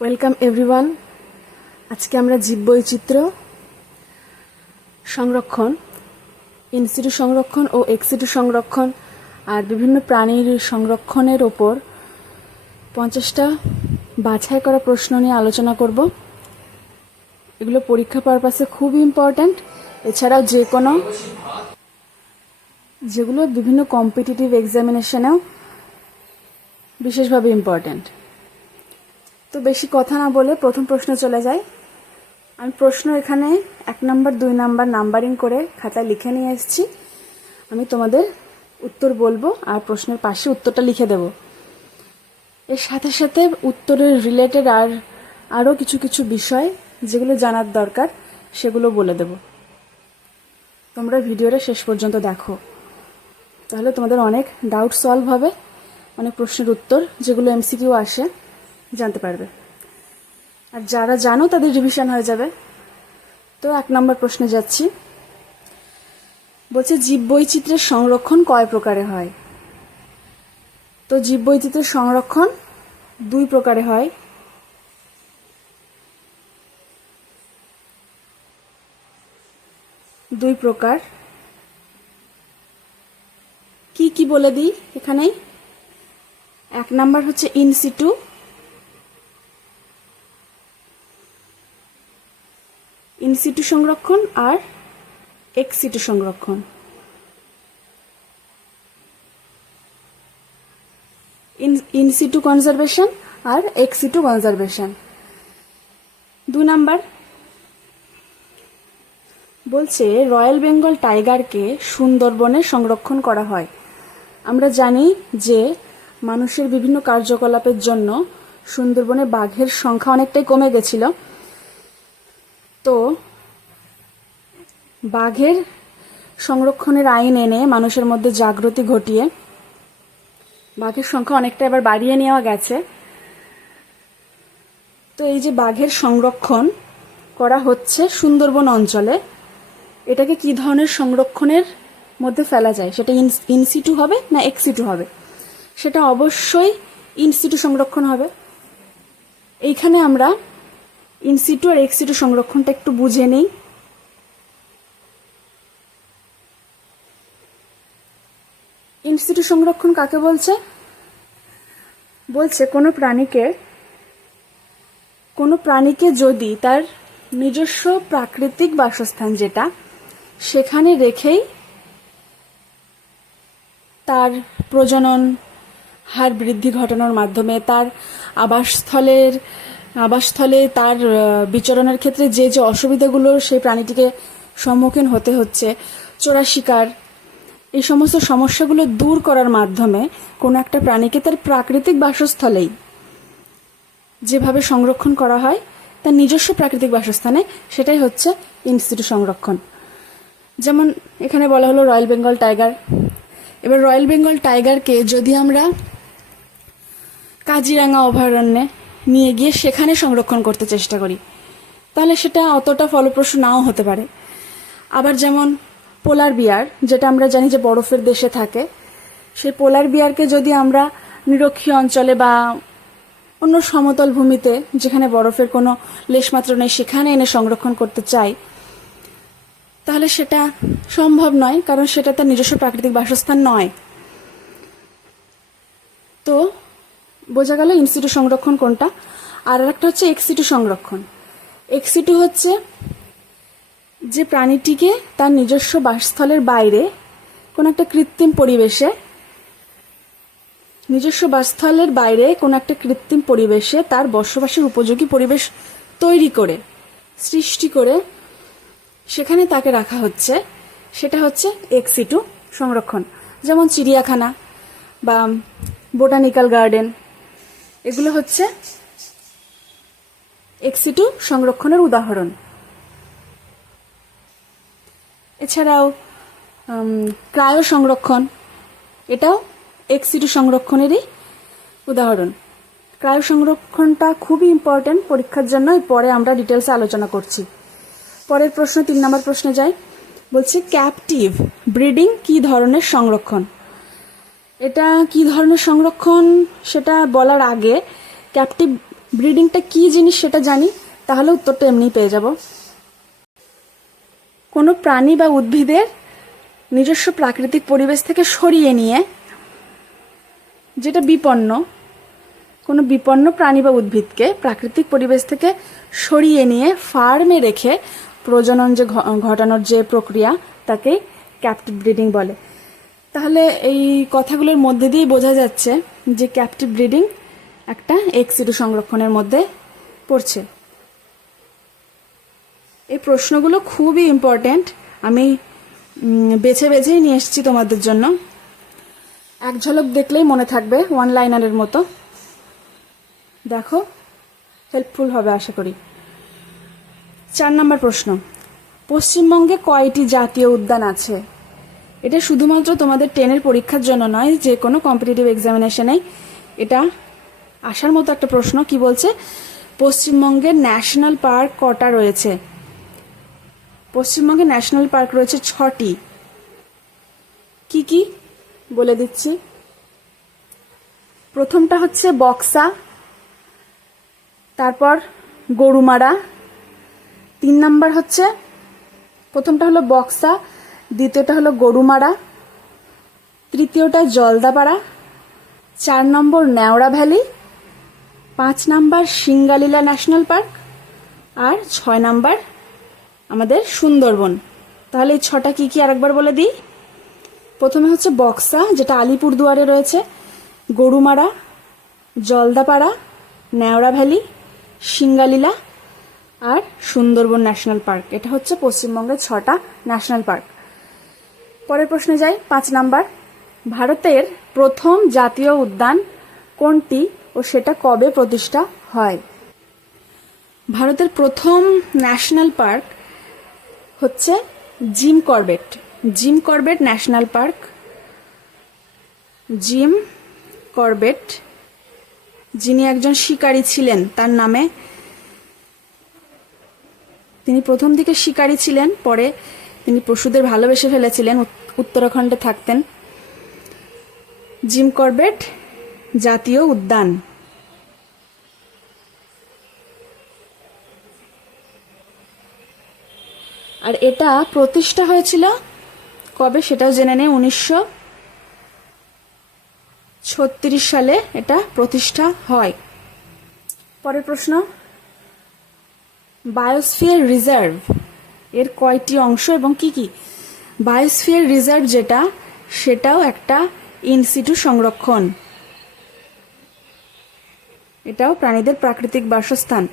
Welcome everyone. আজকে আমরা জীববৈচিত্র্য সংরক্ষণ, ইনসিটু সংরক্ষণ ও এক্সিটু সংরক্ষণ আর বিভিন্ন প্রাণীর সংরক্ষণের ওপর 50টা বাছাই করা প্রশ্ন নিয়ে আলোচনা করব। এগুলো পরীক্ষা পারপাসে খুব ইম্পর্ট্যান্ট। এছাড়াও যেগুলো বিভিন্ন কম্পিটিটিভ এক্সামিনেশনেও বিশেষভাবে ইম্পর্ট্যান্ট। তো বেশি কথা না বলে প্রথম প্রশ্নে চলে যাই। আমি প্রশ্ন এখানে 1 নাম্বার 2 নাম্বার নাম্বারিং করে খাতায় লিখে নিয়ে এসেছি। আমি তোমাদের উত্তর বলবো আর প্রশ্নের পাশে উত্তরটা লিখে দেব। এর সাথে সাথে উত্তরের রিলেটেড আরও কিছু বিষয় যেগুলো জানার দরকার সেগুলো বলে দেব। তোমরা ভিডিওটা শেষ পর্যন্ত দেখো, তাহলে তোমাদের অনেক ডাউট সলভ হবে, অনেক প্রশ্নের উত্তর যেগুলো এমসিকিউ আসে জানতে পারবে। আর যারা জানো তাদের রিভিশন হয়ে যাবে। তো 1 নম্বর প্রশ্নে যাচ্ছি। বলছে জীববৈচিত্র্যের সংরক্ষণ কয় প্রকারে হয়? তো জীববৈচিত্র্যের সংরক্ষণ 2 প্রকারে হয়। দুই প্রকার। কি কি বলে দিই এখানেই। 1 নাম্বার হচ্ছে ইনসিটু, ইনসিটু সংরক্ষণ আর এক্সিটু সংরক্ষণ। ইনসিটু কনজারভেশন আর এক্সিটু কনজারভেশন। 2 নাম্বার বলছে রয়্যাল বেঙ্গল টাইগারকে সুন্দরবনে সংরক্ষণ করা হয়। আমরা জানি যে মানুষের বিভিন্ন কার্যকলাপের জন্য সুন্দরবনে বাঘের সংখ্যা অনেকটাই কমে গেছিল। তো বাঘের সংরক্ষণের আইন এনে মানুষের মধ্যে জাগ্রতি ঘটিয়ে বাঘের সংখ্যা অনেকটা এবার বাড়িয়ে নেওয়া গেছে। তো এই যে বাঘের সংরক্ষণ করা হচ্ছে সুন্দরবন অঞ্চলে, এটাকে কি ধরনের সংরক্ষণের মধ্যে ফেলা যায়? সেটা ইনসিটু হবে না এক্সিটু হবে? সেটা অবশ্যই ইনসিটু সংরক্ষণ হবে। এইখানে আমরা ইনসিটু আর এক্সিটু সংরক্ষণটা একটু বুঝে নিই। ইনসিটু সংরক্ষণ কাকে বলছে? বলছে কোনো প্রাণীকে যদি তার নিজস্ব প্রাকৃতিক বাসস্থান যেটা সেখানে রেখেই তার প্রজনন হার বৃদ্ধি ঘটানোর মাধ্যমে তার আবাসস্থলে তার বিচরণের ক্ষেত্রে যে অসুবিধাগুলো সেই প্রাণীটিকে সম্মুখীন হতে হচ্ছে, চোরা শিকার, এই সমস্ত সমস্যাগুলো দূর করার মাধ্যমে কোনো একটা প্রাণীকে তার প্রাকৃতিক বাসস্থলেই যেভাবে সংরক্ষণ করা হয় তার নিজস্ব প্রাকৃতিক বাসস্থানে, সেটাই হচ্ছে ইনসিটু সংরক্ষণ। যেমন এখানে বলা হলো রয়্যাল বেঙ্গল টাইগার। এবার রয়্যাল বেঙ্গল টাইগারকে যদি আমরা কাজিরাঙা অভয়ারণ্যে নিয়ে গিয়ে সেখানে সংরক্ষণ করতে চেষ্টা করি তাহলে সেটা অতটা ফলপ্রসূ নাও হতে পারে। আবার যেমন পোলার বিয়ার, যেটা আমরা জানি যে বরফের দেশে থাকে, সেই পোলার বিয়ারকে যদি আমরা নিরক্ষীয় অঞ্চলে বা অন্য সমতল ভূমিতে যেখানে বরফের কোনো লেশমাত্র নেই সেখানে এনে সংরক্ষণ করতে চাই তাহলে সেটা সম্ভব নয়, কারণ সেটা তার নিজস্ব প্রাকৃতিক বাসস্থান নয়। তো বোঝা গেল ইনসিটু সংরক্ষণ কোনটা। আর একটা হচ্ছে এক্সিটু সংরক্ষণ। এক্সিটু হচ্ছে যে প্রাণীটিকে তার নিজস্ব বাসস্থলের বাইরে কোনো একটা কৃত্রিম পরিবেশে তার বসবাসের উপযোগী পরিবেশ সৃষ্টি করে সেখানে তাকে রাখা হচ্ছে, সেটা হচ্ছে এক্সিটু সংরক্ষণ। যেমন চিড়িয়াখানা বা বোটানিক্যাল গার্ডেন, এগুলো হচ্ছে এক্সিটু সংরক্ষণের উদাহরণ। এছাড়াও ক্রায়ো সংরক্ষণ, এটাও এক্সিটু সংরক্ষণেরই উদাহরণ। ক্রায়ো সংরক্ষণটা খুবই ইম্পর্ট্যান্ট পরীক্ষার জন্য, পরে আমরা ডিটেলসে আলোচনা করছি। পরের প্রশ্ন 3 নম্বর প্রশ্নে যাই। বলছে ক্যাপটিভ ব্রিডিং কি ধরনের সংরক্ষণ? এটা কি ধরনের সংরক্ষণ সেটা বলার আগে ক্যাপটিভ ব্রিডিংটা কি জিনিস সেটা জানি, তাহলে উত্তরটা এমনিই পেয়ে যাব। কোনো প্রাণী বা উদ্ভিদের নিজস্ব প্রাকৃতিক পরিবেশ থেকে সরিয়ে নিয়ে, যেটা বিপন্ন, কোনো বিপন্ন প্রাণী বা উদ্ভিদকে প্রাকৃতিক পরিবেশ থেকে সরিয়ে নিয়ে ফার্মে রেখে প্রজনন যে ঘটানোর যে প্রক্রিয়া, তাকে ক্যাপটিভ ব্রিডিং বলে। তাহলে এই কথাগুলোর মধ্যে দিয়েই বোঝা যাচ্ছে যে ক্যাপটিভ ব্রিডিং একটা এক্স সিটু সংরক্ষণের মধ্যে পড়ছে। এই প্রশ্নগুলো খুবই ইম্পর্ট্যান্ট, আমি বেছে বেছেই নিয়ে এসেছি তোমাদের জন্য। এক ঝলক দেখলেই মনে থাকবে, ওয়ান লাইনারের মতো। দেখো, হেল্পফুল হবে আশা করি। 4 নম্বর প্রশ্ন, পশ্চিমবঙ্গে কয়টি জাতীয় উদ্যান আছে? এটা শুধুমাত্র তোমাদের 10-এর পরীক্ষার জন্য নয়, যে কোনো কম্পিটিটিভ এক্সামিনেশনেই এটা আসার মতো একটা প্রশ্ন। কি বলছে, পশ্চিমবঙ্গের ন্যাশনাল পার্ক কটা রয়েছে? পশ্চিমবঙ্গে ন্যাশনাল পার্ক রয়েছে 6টি। কি কি বলে দিচ্ছি। প্রথমটা হচ্ছে বক্সা, তারপর গরুমারা। 3 নাম্বার হচ্ছে, প্রথমটা হলো বক্সা, দ্বিতীয়টা হলো গরুমারা, তৃতীয়টা Jaldapara, 4 number Neora valley, 5 number Singalila national park, আর 6 নাম্বার আমাদের সুন্দরবন। তাহলে এই 6টা কি কি আরেকবার বলে দিই। প্রথমে হচ্ছে বক্সা, যেটা আলিপুরদুয়ারে রয়েছে, গরুমারা, জলদাপাড়া, নেওড়া ভ্যালি, সিঙ্গালীলা আর সুন্দরবন ন্যাশনাল পার্ক। এটা হচ্ছে পশ্চিমবঙ্গের 6টা ন্যাশনাল পার্ক। পরের প্রশ্নে যাই, 5 নাম্বার, ভারতের প্রথম জাতীয় উদ্যান কোনটি ও সেটা কবে প্রতিষ্ঠা হয়? ভারতের প্রথম ন্যাশনাল পার্ক হচ্ছে Jim Corbett, Jim Corbett national park. Jim Corbett, যিনি একজন শিকারী ছিলেন, তার নামে, তিনি প্রথম দিকে শিকারী ছিলেন, পরে তিনি পশুদের ভালোবেসে ফেলেছিলেন, উত্তরাখণ্ডে থাকতেন। জিম করবেট জাতীয় উদ্যান। আর এটা প্রতিষ্ঠা হয়েছিল কবে সেটাও জেনে নেই। 1936 সালে এটা প্রতিষ্ঠা হয়। পরের প্রশ্ন, বায়োস্ফিয়ার রিজার্ভ এর কয়টি অংশ এবং কি কি? বায়োস্ফিয়ার রিজার্ভ যেটা, সেটাও একটা ইনসিটু সংরক্ষণ, এটাও প্রাণীদের প্রাকৃতিক বাসস্থান।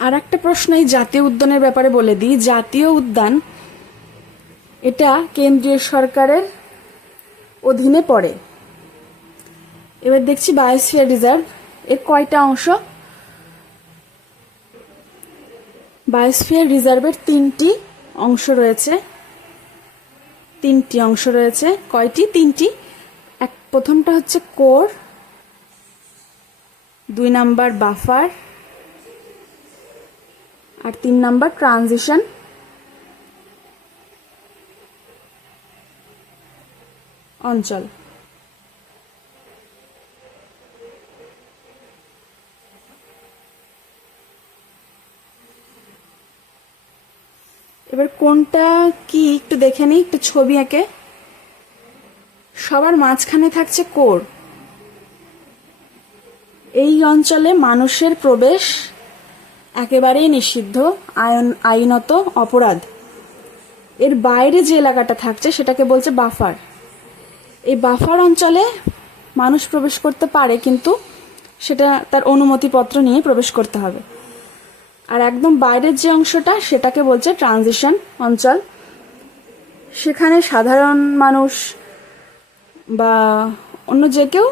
আর একটা প্রশ্ন এই জাতীয় উদ্যানের ব্যাপারে বলে দিই। জাতীয় উদ্যান এটা কেন্দ্রীয় সরকারের অধীনে পড়ে। এবার দেখছি বায়োস্ফিয়ার রিজার্ভ এর কয়টা অংশ। বায়োস্ফিয়ার রিজার্ভের 3টি অংশ রয়েছে। 3টি অংশ রয়েছে। কয়টি? 3টি। প্রথমটা হচ্ছে কোর, 2 নাম্বার বাফার, আর 3 নাম্বার ট্রানজিশন অঞ্চল। এবার কোনটা কি একটু দেখে নিই, একটু ছবি এঁকে। সবার মাঝখানে থাকছে কোর। এই অঞ্চলে মানুষের প্রবেশ একেবারেই নিষিদ্ধ, আইনত অপরাধ। এর বাইরে যে এলাকাটা থাকছে সেটাকে বলছে বাফার। এই বাফার অঞ্চলে মানুষ প্রবেশ করতে পারে, কিন্তু সেটা তার অনুমতিপত্র নিয়ে প্রবেশ করতে হবে। আর একদম বাইরের যে অংশটা সেটাকে বলছে ট্রানজিশন অঞ্চল। সেখানে সাধারণ মানুষ বা অন্য যে কেউ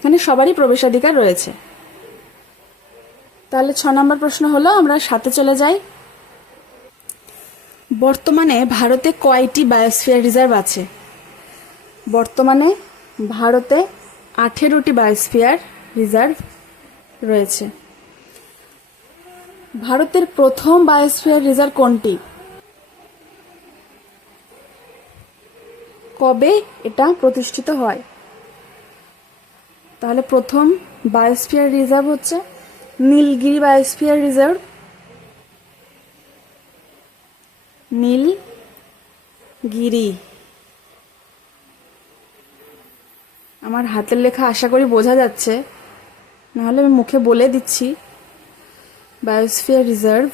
এখানে সবারই প্রবেশাধিকার রয়েছে। তাহলে 6 নম্বর প্রশ্ন হলো, আমরা 7-এ চলে যাই। বর্তমানে ভারতে কয়টি বায়োস্ফিয়ার রিজার্ভ আছে? বর্তমানে ভারতে 18টি বায়োস্ফিয়ার রিজার্ভ রয়েছে। ভারতের প্রথম বায়োস্ফিয়ার রিজার্ভ কোনটি? কবে এটা প্রতিষ্ঠিত হয়? তাহলে প্রথম বায়োস্ফিয়ার রিজার্ভ হচ্ছে নীলগিরি বায়োস্ফিয়ার রিজার্ভ। নীলগিরি। আমার হাতের লেখা আশা করি বোঝা যাচ্ছে, নাহলে আমি মুখে বলে দিচ্ছি। বায়োস্ফিয়ার রিজার্ভ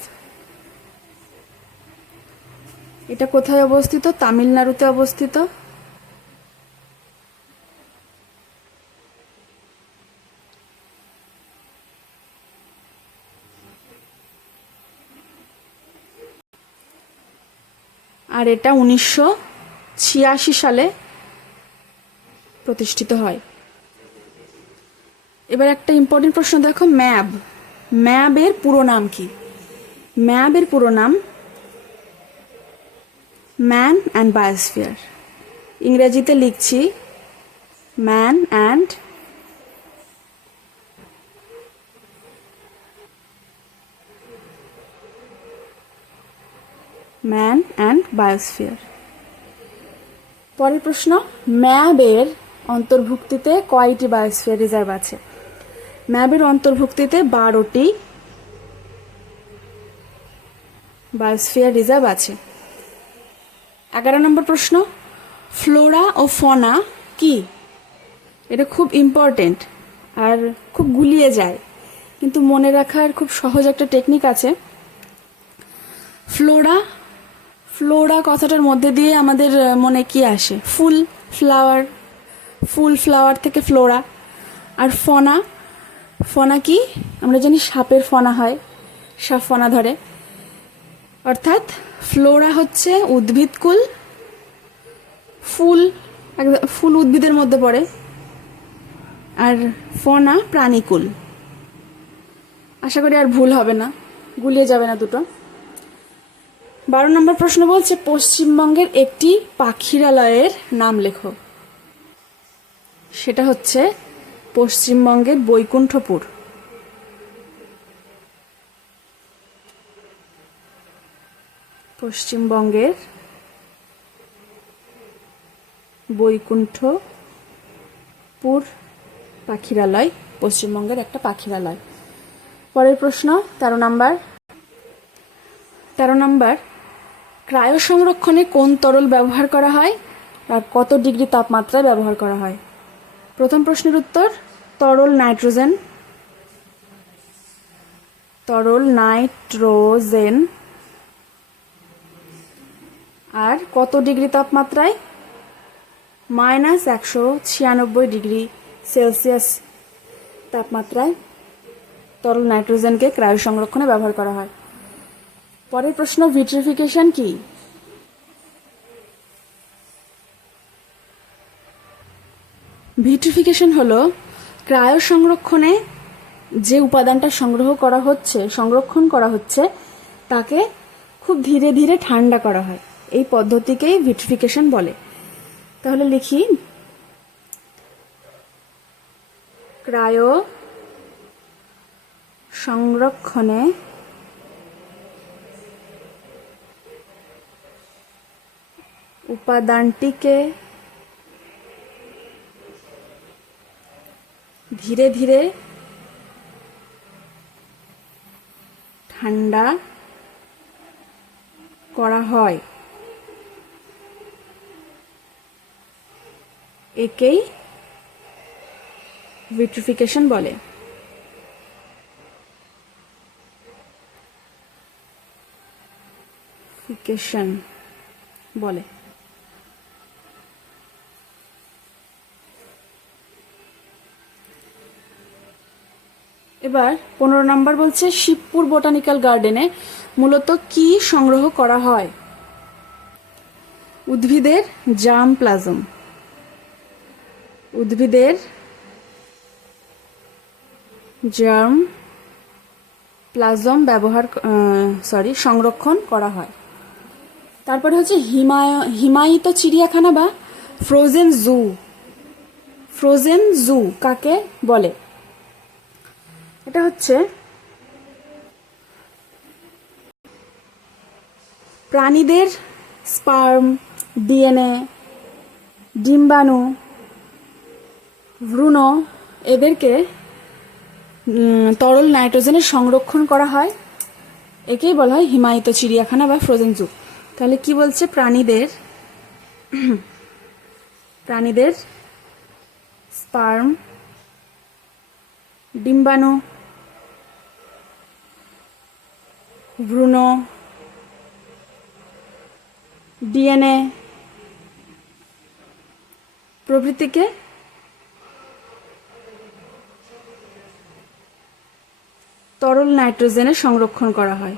এটা কোথায় অবস্থিত? তামিলনাড়ুতে অবস্থিত। আর এটা 1986 সালে প্রতিষ্ঠিত হয়। এবার একটা ইম্পর্টেন্ট প্রশ্ন দেখো, ম্যাবের পুরো নাম কি? ম্যাবের পুরো নাম ম্যান অ্যান্ড বায়োস্ফিয়ার। ইংরেজিতে লিখছি ম্যান অ্যান্ড বায়োস্ফিয়ার। পরের প্রশ্ন, ম্যাবের অন্তর্ভুক্তিতে কয়টি বায়োস্ফিয়ার রিজার্ভ আছে? ম্যাবের অন্তর্ভুক্তিতে 12টি বায়োস্ফিয়ার রিজার্ভ আছে। 11 নম্বর প্রশ্ন, ফ্লোরা ও ফনা কি? এটা খুব ইম্পর্টেন্ট আর খুব গুলিয়ে যায়, কিন্তু মনে রাখার খুব সহজ একটা টেকনিক আছে। ফ্লোরা কথাটার মধ্যে দিয়ে আমাদের মনে কি আসে? ফুল ফ্লাওয়ার থেকে ফ্লোরা। আর ফনা কি? আমরা জানি সাপের ফনা হয়, সাপ ফনা ধরে। অর্থাৎ ফ্লোরা হচ্ছে উদ্ভিদকুল, ফুল উদ্ভিদের মধ্যে পড়ে, আর ফনা প্রাণীকুল। আশা করি আর ভুল হবে না, গুলিয়ে যাবে না দুটো। 12 নম্বর প্রশ্ন বলছে, পশ্চিমবঙ্গের একটি পাখিরালয়ের নাম লেখো। সেটা হচ্ছে পশ্চিমবঙ্গের বৈকুণ্ঠপুর। পশ্চিমবঙ্গের বৈকুণ্ঠপুর পাখিরালয় পশ্চিমবঙ্গের একটা পাখিরালয়। পরের প্রশ্ন 13 নম্বর, ক্রায়ো সংরক্ষণে কোন তরল ব্যবহার করা হয় আর কত ডিগ্রি তাপমাত্রায় ব্যবহার করা হয়? প্রথম প্রশ্নের উত্তর তরল নাইট্রোজেন। আর কত ডিগ্রি তাপমাত্রায়? -196 ডিগ্রি সেলসিয়াস তাপমাত্রায় তরল নাইট্রোজেনকে ক্রায়ো সংরক্ষণে ব্যবহার করা হয়। পরের প্রশ্ন, ভিট্রিফিকেশন কি? ভিট্রিফিকেশন হলো ক্রায়ো সংরক্ষণে যে উপাদানটা সংরক্ষণ করা হচ্ছে তাকে খুব ধীরে ধীরে ঠান্ডা করা হয়। এই পদ্ধতিকেই ভিট্রিফিকেশন বলে। তাহলে লিখি, ক্রায়ো সংরক্ষণে উপাদানটিকে ধীরে ধীরে ঠান্ডা করা হয়, একেই ভিট্রিফিকেশন বলে। এবার 15 নম্বর বলছে, শিবপুর বোটানিক্যাল গার্ডেনে মূলত কি সংগ্রহ করা হয়? উদ্ভিদের জার্ম প্লাজম সংরক্ষণ করা হয়। তারপরে হচ্ছে হিমায়িত চিড়িয়াখানা বা ফ্রোজেন জু কাকে বলে? এটা হচ্ছে প্রাণীদের স্পার্ম, ডিএনএ ডিম্বাণু, ভ্রূণ এদেরকে তরল নাইট্রোজেনে সংরক্ষণ করা হয়, একেই বলা হয় হিমায়িত চিড়িয়াখানা বা ফ্রোজেন জু। তাহলে কি বলছে, প্রাণীদের স্পার্ম, ডিম্বাণু, ভ্রূণ, ডিএনএ প্রভৃতিকে তরল নাইট্রোজেনে সংরক্ষণ করা হয়।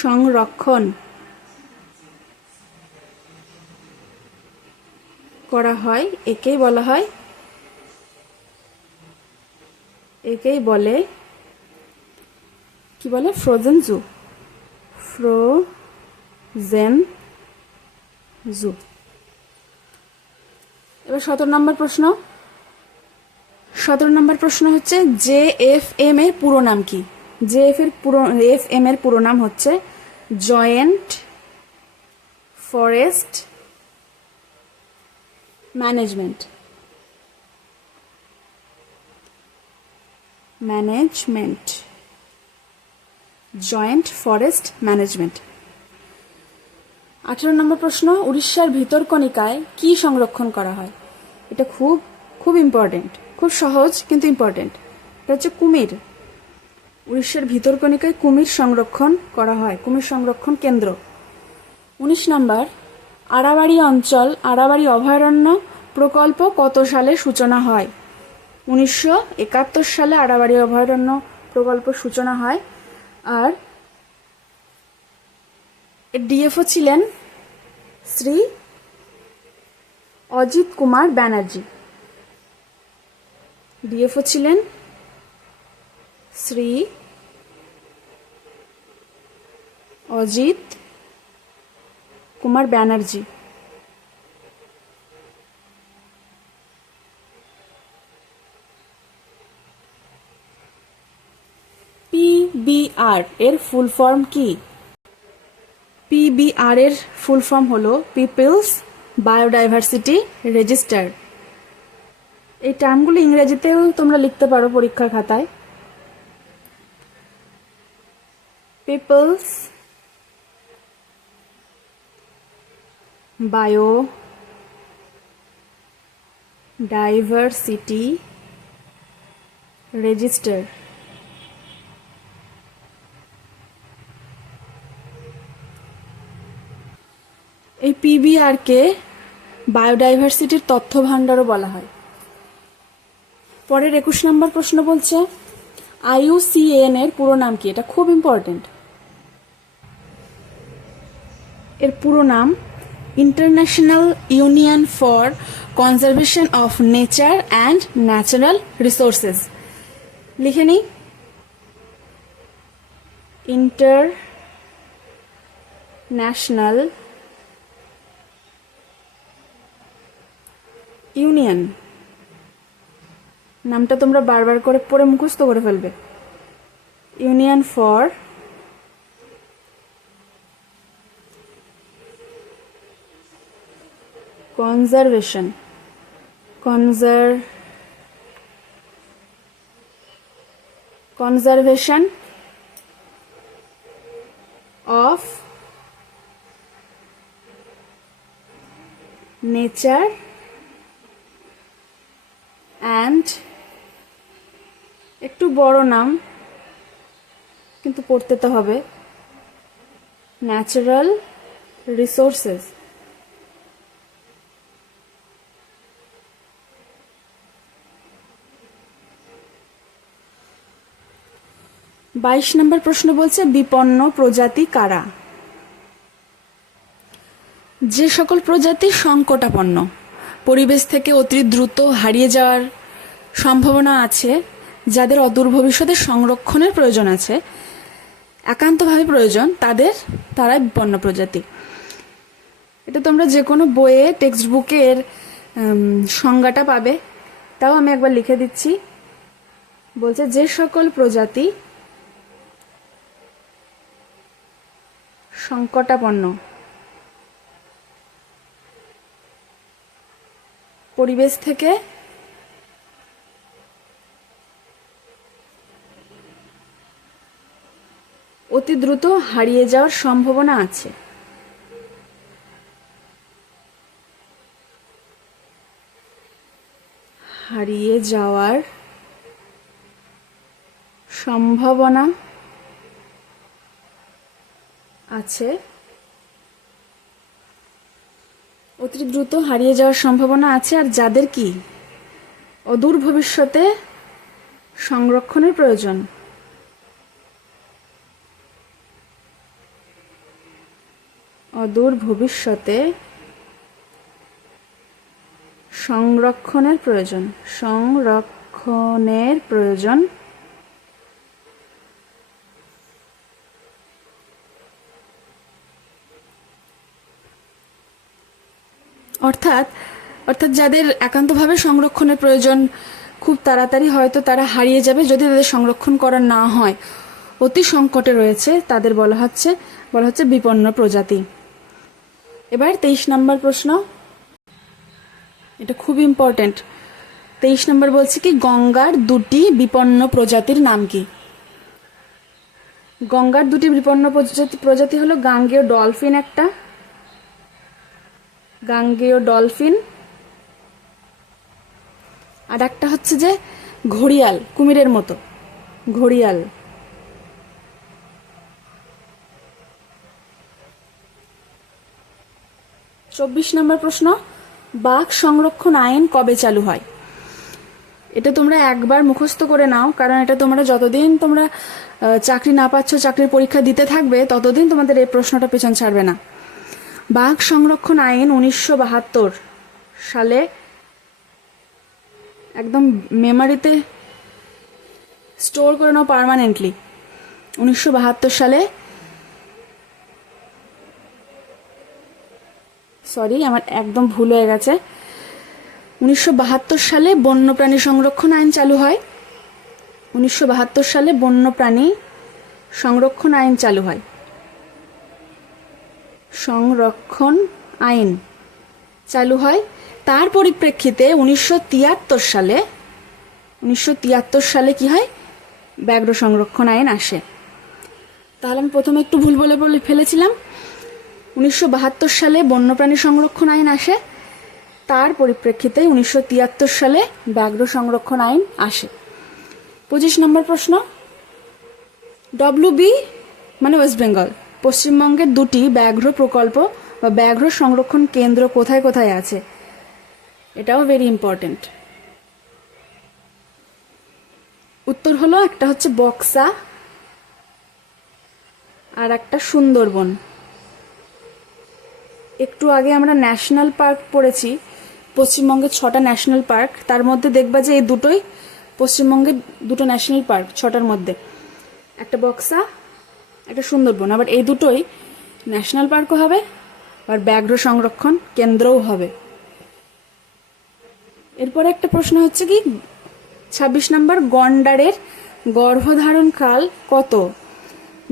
সংরক্ষণ করা হয়, একেই বলে কি বলে, ফ্রোজেন জু। এবার 17 নম্বর প্রশ্ন হচ্ছে JFM এর পুরো নাম কি? JFM এর পুরো নাম হচ্ছে joint forest management. Joint forest management. 18 নম্বর প্রশ্ন, উড়িষ্যার ভিতরকণিকায় কি সংরক্ষণ করা হয়? এটা খুব ইম্পর্টেন্ট, খুব সহজ কিন্তু ইম্পর্টেন্ট। এটা হচ্ছে কুমির। উড়িষ্যার ভিতরকণিকায় কুমির সংরক্ষণ করা হয়, কুমির সংরক্ষণ কেন্দ্র। 19 নম্বর, আড়াবাড়ি অভয়ারণ্য প্রকল্প কত সালে সূচনা হয়? 1971 সালে আড়াবাড়ি অভয়ারণ্য প্রকল্প সূচনা হয়। আর ডিএফও ছিলেন শ্রী অজিত কুমার ব্যানার্জি। ডিএফও ছিলেন শ্রী অজিত কুমার ব্যানার্জি। PBR এর ফুল ফর্ম কি? PBR এর ফুল ফর্ম হলো পিপলস বায়োডাইভার্সিটি রেজিস্টার। এই টার্মগুলো ইংরেজিতেও তোমরা লিখতে পারো পরীক্ষার খাতায়। Peoples biodiversity register. এই পিবিআরকে বায়োডাইভার্সিটির তথ্য ভাণ্ডারও বলা হয়। পরের 21 নম্বর প্রশ্ন বলছে IUCN এর পুরো নাম কি? এটা খুব ইম্পর্টেন্ট। এর পুরো নাম international union for conservation of nature and natural resources. লিখে নিই, ইন্টারন্যাশনাল ইউনিয়ন। নামটা তোমরা বারবার করে পড়ে মুখস্থ করে ফেলবে। Union for conservation of nature and, একটু বড় নাম কিন্তু পড়তে তো হবে, ন্যাচারাল রিসোর্সেস। বাইশ নম্বর প্রশ্ন বলছে বিপন্ন প্রজাতি কারা? যে সকল প্রজাতি সংকটাপন্ন, পরিবেশ থেকে অতি দ্রুত হারিয়ে যাওয়ার সম্ভাবনা আছে, যাদের অদূর ভবিষ্যতে সংরক্ষণের প্রয়োজন আছে, একান্তভাবে প্রয়োজন, তারাই বিপন্ন প্রজাতি। এটা তোমরা যে কোনো বইয়ে টেক্সট বুকের সংজ্ঞাটা পাবে, তাও আমি একবার লিখে দিচ্ছি। বলছে যে সকল প্রজাতি সংকটাপন্ন, পরিবেশ থেকে অতি দ্রুত হারিয়ে যাওয়ার সম্ভাবনা আছে। হারিয়ে যাওয়ার সম্ভাবনা আছে, অতি দ্রুত হারিয়ে যাওয়ার সম্ভাবনা আছে, আর যাদের কি অদূর ভবিষ্যতে সংরক্ষণের প্রয়োজন। অদূর ভবিষ্যতে সংরক্ষণের প্রয়োজন। সংরক্ষণের প্রয়োজন। অর্থাৎ যাদের একান্তভাবে সংরক্ষণের প্রয়োজন, খুব তাড়াতাড়ি হয়তো তারা হারিয়ে যাবে যদি তাদের সংরক্ষণ করা না হয়, অতি সংকটে রয়েছে, তাদের বলা হচ্ছে বিপন্ন প্রজাতি। এবার 23 নম্বর প্রশ্ন, এটা খুব ইম্পর্টেন্ট। 23 নম্বর বলছে কি গঙ্গার দুটি বিপন্ন প্রজাতির নাম কি? গঙ্গার দুটি বিপন্ন প্রজাতি হলো গাঙ্গেয় ডলফিন, একটা গাঙ্গেয় ডলফিন, আর একটা হচ্ছে যে ঘড়িয়াল, কুমিরের মতো ঘড়িয়াল। চব্বিশ নম্বর প্রশ্ন, বাঘ সংরক্ষণ আইন কবে চালু হয়? এটা তোমরা একবার মুখস্থ করে নাও, কারণ এটা তোমরা যতদিন তোমরা চাকরি না পাচ্ছ, চাকরির পরীক্ষা দিতে থাকবে, ততদিন তোমাদের এই প্রশ্নটা পেছন ছাড়বে না। বাঘ সংরক্ষণ আইন 1972 সালে, একদম মেমোরিতে স্টোর করে নাও পার্মানেন্টলি। 1972 সালে, সরি আমার একদম ভুল হয়ে গেছে, 1972 সালে বন্যপ্রাণী সংরক্ষণ আইন চালু হয়। 1972 সালে বন্যপ্রাণী সংরক্ষণ আইন চালু হয়। সংরক্ষণ আইন চালু হয়। তার পরিপ্রেক্ষিতে 1973 সালে কি হয়? ব্যাঘ্র সংরক্ষণ আইন আসে। তাহলে আমি প্রথমে একটু ভুল বলে ফেলেছিলাম। 1972 সালে বন্যপ্রাণী সংরক্ষণ আইন আসে, তার পরিপ্রেক্ষিতে 1973 সালে ব্যাঘ্র সংরক্ষণ আইন আসে। 25 নম্বর প্রশ্ন, WB মানে ওয়েস্ট বেঙ্গল, পশ্চিমবঙ্গের দুটি ব্যাঘ্র প্রকল্প বা ব্যাঘ্র সংরক্ষণ কেন্দ্র কোথায় কোথায় আছে? এটাও ভেরি ইম্পর্টেন্ট। উত্তর হলো, একটা হচ্ছে বক্সা আর একটা সুন্দরবন। একটু আগে আমরা ন্যাশনাল পার্ক পড়েছি, পশ্চিমবঙ্গের 6টা ন্যাশনাল পার্ক, তার মধ্যে দেখবা যে এই দুটোই পশ্চিমবঙ্গের দুটো ন্যাশনাল পার্ক, 6টার মধ্যে একটা বক্সা একটা সুন্দরবন। আবার এই দুটোই ন্যাশনাল পার্কও হবে আর ব্যাঘ্র সংরক্ষণ কেন্দ্রও হবে। এরপরে একটা প্রশ্ন হচ্ছে কি 26 নম্বর, গন্ডারের গর্ভধারণ কাল কত?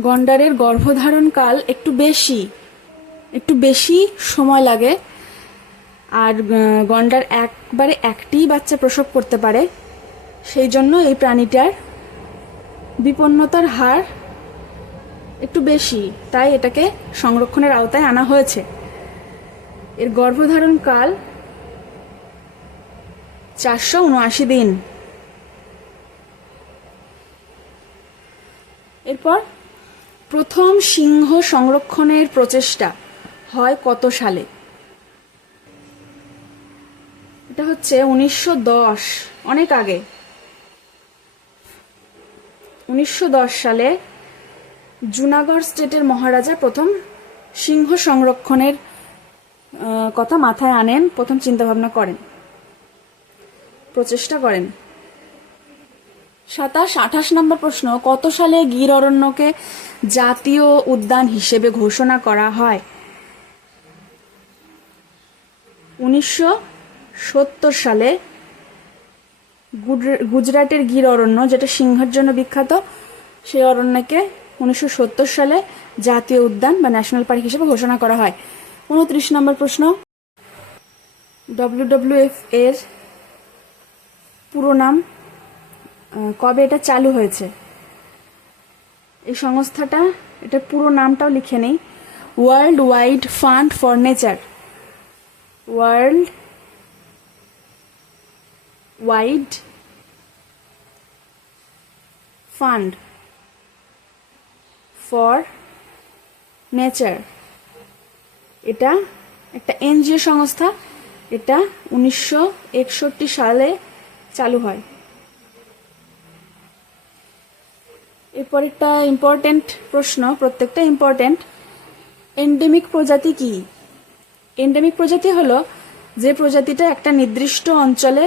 গন্ডারের গর্ভধারণ কাল একটু বেশি সময় লাগে, আর গন্ডার একবারে একটি বাচ্চা প্রসব করতে পারে, সেই জন্য এই প্রাণীটার বিপন্নতার হার একটু বেশি, তাই এটাকে সংরক্ষণের আওতায় আনা হয়েছে। এর গর্ভধারণ কাল 479 দিন। এরপর প্রথম সিংহ সংরক্ষণের প্রচেষ্টা হয় কত সালে? এটা হচ্ছে 1910, অনেক আগে। 1910 সালে জুনাগড় স্টেটের মহারাজা প্রথম সিংহ সংরক্ষণের কথা মাথায় আনেন, প্রথম চিন্তাভাবনা করেন, প্রচেষ্টা করেন। 27-28 নম্বর প্রশ্ন, কত সালে গির অরণ্যকে জাতীয় উদ্যান হিসেবে ঘোষণা করা হয়? 1970 সালে গুজরাটের গির অরণ্য, যেটা সিংহের জন্য বিখ্যাত, সেই অরণ্যকে 1970 সালে জাতীয় উদ্যান বা ন্যাশনাল পার্ক হিসেবে ঘোষণা করা হয়। 29 নম্বর প্রশ্ন, WWF এর পুরো নাম, কবে এটা চালু হয়েছে? এই সংস্থাটা, এটার পুরো নামটাও লিখে নেই, world wide fund for nature. World wide fund for nature, এটা একটা এনজিও সংস্থা। এটা 1961 সালে চালু হয়। এরপর একটা ইম্পর্টেন্ট প্রশ্ন, প্রত্যেকটা ইম্পর্টেন্ট। এন্ডেমিক প্রজাতি কি? এন্ডেমিক প্রজাতি হলো যে প্রজাতিটা একটা নির্দিষ্ট অঞ্চলে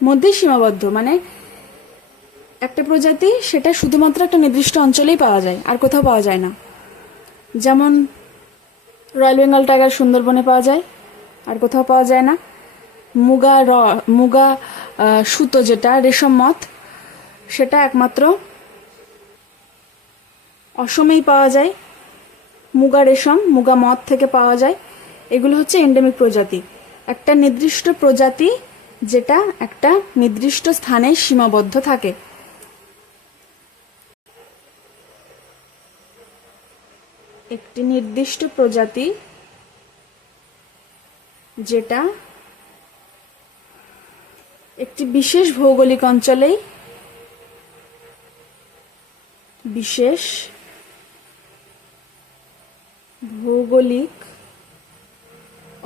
মধ্যেই সীমাবদ্ধ, মানে একটা প্রজাতি সেটা শুধুমাত্র একটা নির্দিষ্ট অঞ্চলেই পাওয়া যায়, আর কোথাও পাওয়া যায় না। যেমন রয়্যাল বেঙ্গল টাইগার সুন্দরবনে পাওয়া যায়, আর কোথাও পাওয়া যায় না। মুগা সুতো, যেটা রেশম মথ, সেটা একমাত্র অসমেই পাওয়া যায়। মুগা রেশম, মুগা মথ থেকে পাওয়া যায়। এগুলো হচ্ছে এন্ডেমিক প্রজাতি, একটা নির্দিষ্ট প্রজাতি যেটা একটা নির্দিষ্ট স্থানে সীমাবদ্ধ থাকে। একটি নির্দিষ্ট প্রজাতি যেটা একটি বিশেষ ভৌগোলিক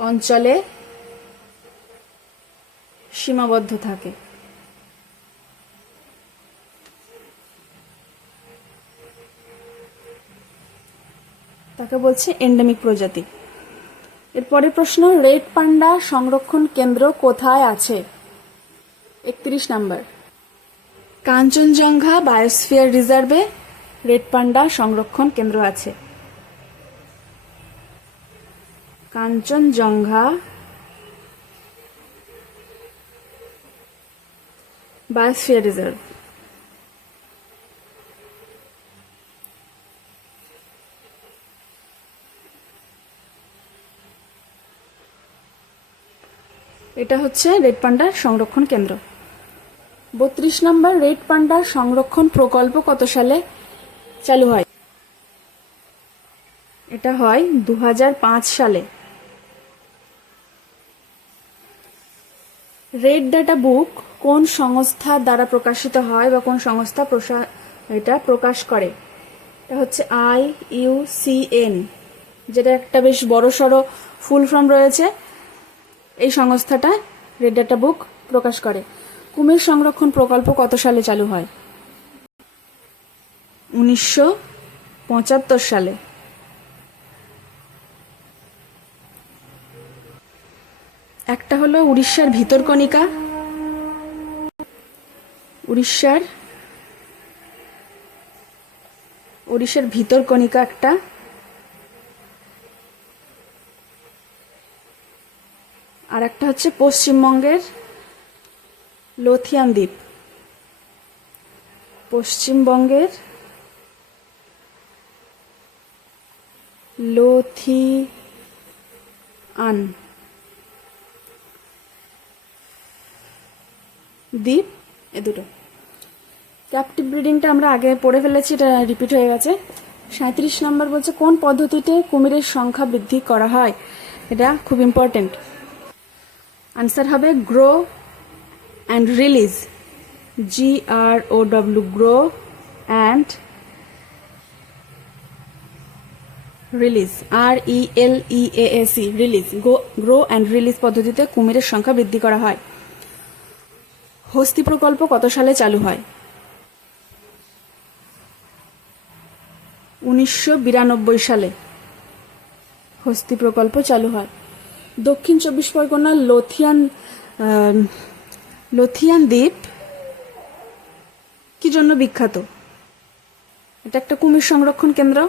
অঞ্চলেই সীমাবদ্ধ থাকে। তাকে বলছে এন্ডেমিক প্রজাতি। এরপরের প্রশ্ন, রেড পান্ডা সংরক্ষণ কেন্দ্র কোথায় আছে? 31 নাম্বার, কাঞ্চনজঙ্ঘা বায়োস্ফিয়ার রিজার্ভে রেড পান্ডা সংরক্ষণ কেন্দ্র আছে। Kanchenjunga biosphere reserve. এটা হচ্ছে রেড পান্ডার সংরক্ষণ কেন্দ্র। 32 নম্বর, রেড পান্ডার সংরক্ষণ প্রকল্প কত সালে চালু হয়? এটা হয় 2005 সালে। রেড ডাটা বুক কোন সংস্থা দ্বারা প্রকাশিত হয় বা কোন সংস্থা এটা প্রকাশ করে? এটা হচ্ছে IUCN, যেটা একটা বেশ বড়সড় ফুল ফর্ম রয়েছে। এই সংস্থাটা রেড ডাটা বুক প্রকাশ করে। কুমির সংরক্ষণ প্রকল্প কত সালে চালু হয়? 1975 সালে। একটা হলো উড়িষ্যার ভিতরকণিকা, উড়িষ্যার ভিতরকণিকা একটা। আর একটা হচ্ছে পশ্চিমবঙ্গের লোথিয়ান দ্বীপ। পশ্চিমবঙ্গের লোথিয়ান দ্বীপ, এ দুটো। ক্যাপটিভ ব্রিডিংটা আমরা আগে পড়ে ফেলেছি, এটা রিপিট হয়ে গেছে। 37 নম্বর বলছে কোন পদ্ধতিতে কুমিরের সংখ্যা বৃদ্ধি করা হয়? এটা খুব ইম্পর্টেন্ট। আনসার হবে grow and release, GROW, grow and release, RELEASE, release. Grow and release পদ্ধতিতে কুমিরের সংখ্যা বৃদ্ধি করা হয়। হস্তি প্রকল্প কত সালে চালু হয়? 1992 সালে হস্তি প্রকল্প চালু হয়। দক্ষিণ 24 পরগনার লোথিয়ান দ্বীপ কি জন্য বিখ্যাত? এটা একটা কুমির সংরক্ষণ কেন্দ্র।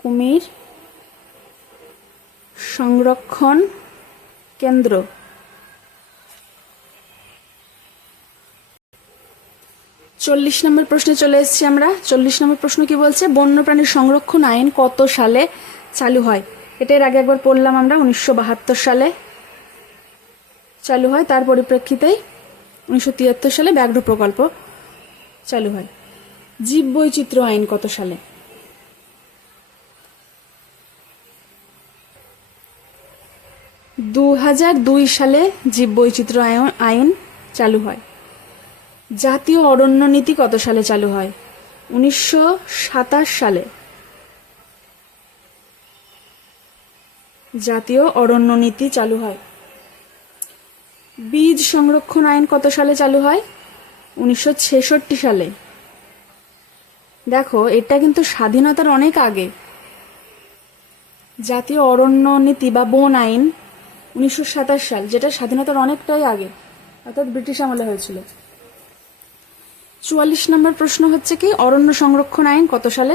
কুমির সংরক্ষণ কেন্দ্র। 40 নম্বর প্রশ্নে চলে এসেছি আমরা। 40 নম্বর প্রশ্ন কি বলছে, বন্যপ্রাণী সংরক্ষণ আইন কত সালে চালু হয়? এটা এর আগে একবার পড়লাম আমরা, 1972 সালে চালু হয়। তার পরিপ্রেক্ষিতেই 1973 সালে ব্যাঘ্র প্রকল্প চালু হয়। জীব বৈচিত্র্য আইন কত সালে? 2002 সালে জীব বৈচিত্র্য আইন চালু হয়। জাতীয় অরণ্য নীতি কত সালে চালু হয়? 1927 সালে জাতীয় অরণ্য নীতি চালু হয়। বীজ সংরক্ষণ আইন কত সালে চালু হয়? 1966 সালে। দেখো, এটা কিন্তু স্বাধীনতার অনেক আগে। জাতীয় অরণ্য নীতি বা বন আইন 1927 সাল, যেটা স্বাধীনতার অনেকটাই আগে, অর্থাৎ ব্রিটিশ আমলে হয়েছিল। 44 নম্বর প্রশ্ন হচ্ছে কি, অরণ্য সংরক্ষণ আইন কত সালে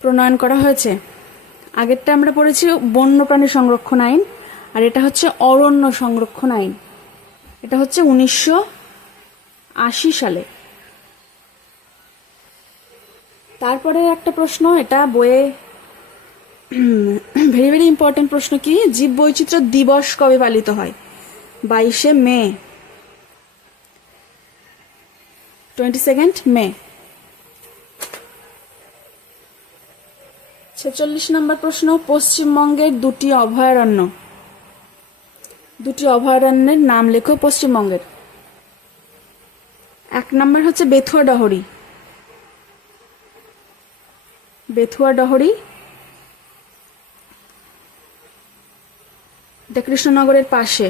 প্রণয়ন করা হয়েছে? আগেরটা আমরা পড়েছি বন্যপ্রাণী সংরক্ষণ আইন, আর এটা হচ্ছে অরণ্য সংরক্ষণ আইন। এটা হচ্ছে 1980 সালে। তারপরে একটা প্রশ্ন, এটা বইয়ে ভেরি ভেরি ইম্পর্টেন্ট প্রশ্ন, কি জীব বৈচিত্র্য দিবস কবে পালিত হয়? 22শে মে, 22 মে। 46 নম্বর প্রশ্ন, পশ্চিমবঙ্গের দুটি অভয়ারণ্যের নাম লেখো পশ্চিমবঙ্গের। 1 নম্বর হচ্ছে বেথুয়া ডহরি। এটা কৃষ্ণনগরের পাশে।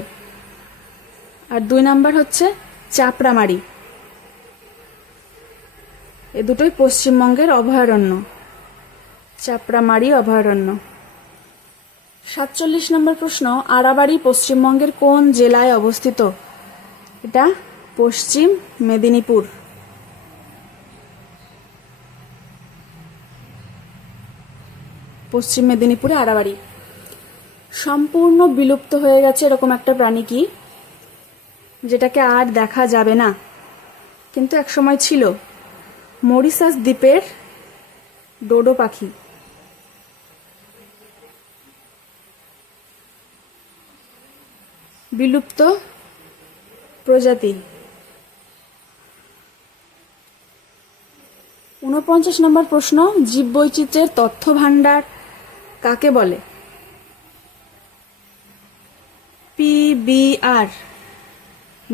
আর 2 নম্বর হচ্ছে চাপড়ামারি। এ দুটোই পশ্চিমবঙ্গের অভয়ারণ্য, চাপড়ামারি অভয়ারণ্য। 47 নম্বর প্রশ্ন, আড়াবাড়ি পশ্চিমবঙ্গের কোন জেলায় অবস্থিত? এটা পশ্চিম মেদিনীপুর। পশ্চিম মেদিনীপুরে আড়াবাড়ি। সম্পূর্ণ বিলুপ্ত হয়ে গেছে এরকম একটা প্রাণী কি, যেটাকে আর দেখা যাবে না, কিন্তু এক সময় ছিল? মরিশাস দ্বীপের ডোডো পাখি। বিলুপ্ত প্রজাতি। 49 নম্বর প্রশ্ন, জীববৈচিত্র্যের তথ্য ভাণ্ডার কাকে বলে? PBR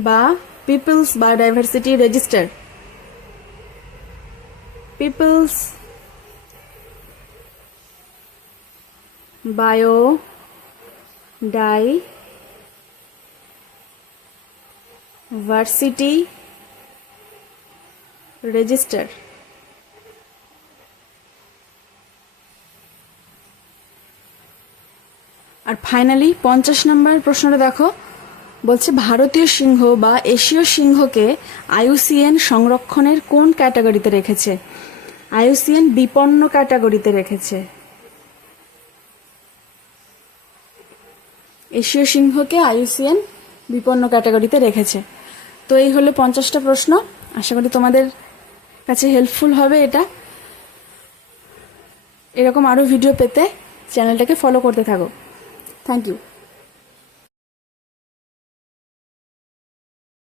বা people's biodiversity register. People's biodiversity register. আর ফাইনালি 50 নম্বর প্রশ্নটা দেখো, বলছে ভারতীয় সিংহ বা এশীয় সিংহকে IUCN সংরক্ষণের কোন ক্যাটাগরিতে রেখেছে? IUCN বিপন্ন ক্যাটাগরিতে রেখেছে। এশীয় সিংহকে IUCN বিপন্ন ক্যাটাগরিতে রেখেছে। তো এই হলো 50টা প্রশ্ন। আশা করি তোমাদের কাছে হেল্পফুল হবে এটা। এরকম আরো ভিডিও পেতে চ্যানেলটাকে ফলো করতে থাকো। Thank you.